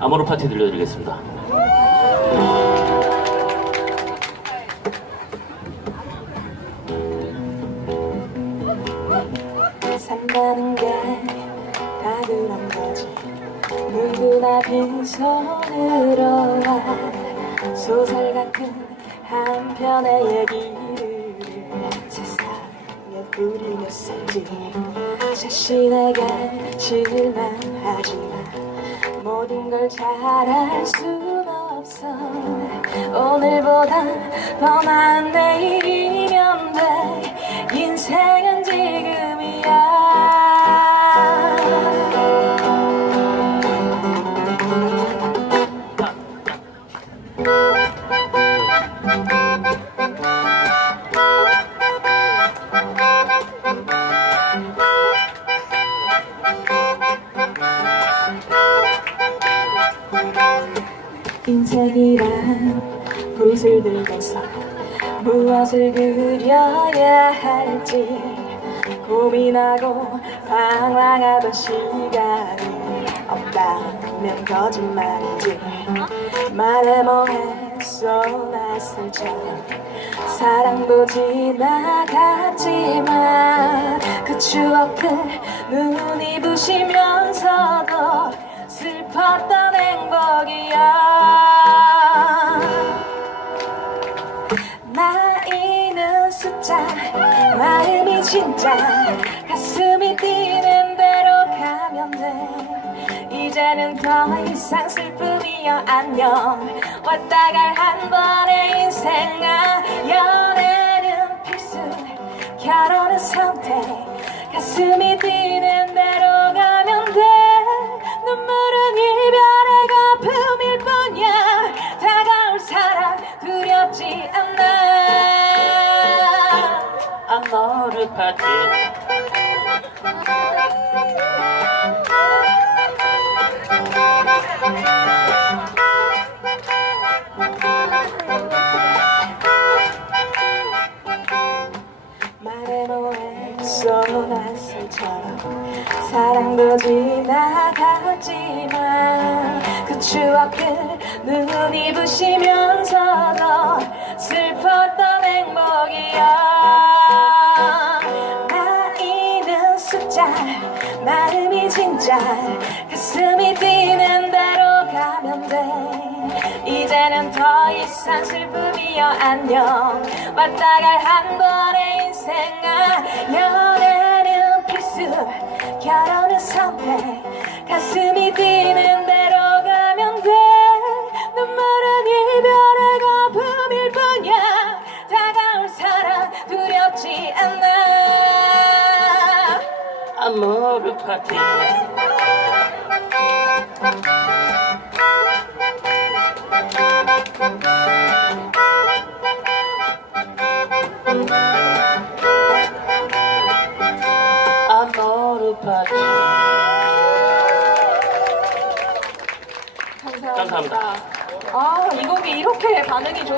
아모르 파티 들려드리겠습니다. 산다는 게다 그런 거지 누구나 빈손으로 와 소설 같은 한 편의 얘기를 세상에 뿌리 몇 살지 자신에게 실망하지만 모든 걸 잘할 순 없어. 오늘보다 더 나은 내일이면 돼. 인생은 지금이야 인생이란 붓을 들고서 무엇을 그려야 할지 고민하고 방황하던 시간이 없다면 거짓말이지. 말해 뭐했어 낯설처럼 사랑도 지나갔지만 그 추억들 눈이 부시면서도 슬펐던 행복이야. 나이는 숫자 마음이 진짜. 가슴이 뛰는 대로 가면 돼. 이제는 더 이상 슬픔이여 안녕. 왔다 갈 한 번의 인생아 연애는 필수. 결혼은 선택. 가슴이 뛰는 파티. 뭐했어 낯설처럼 사랑도 지나갔지만 그 추억들 눈이 부시면서 숫자 마음이 진짜 가슴이 뛰는 대로 가면 돼. 이제는 더 이상 슬픔이여 안녕. 왔다 갈 한 번의 인생아 파티. 아모르 파티. 감사합니다. 감사합니다. 아, 이 곡이 이렇게 반응이 좋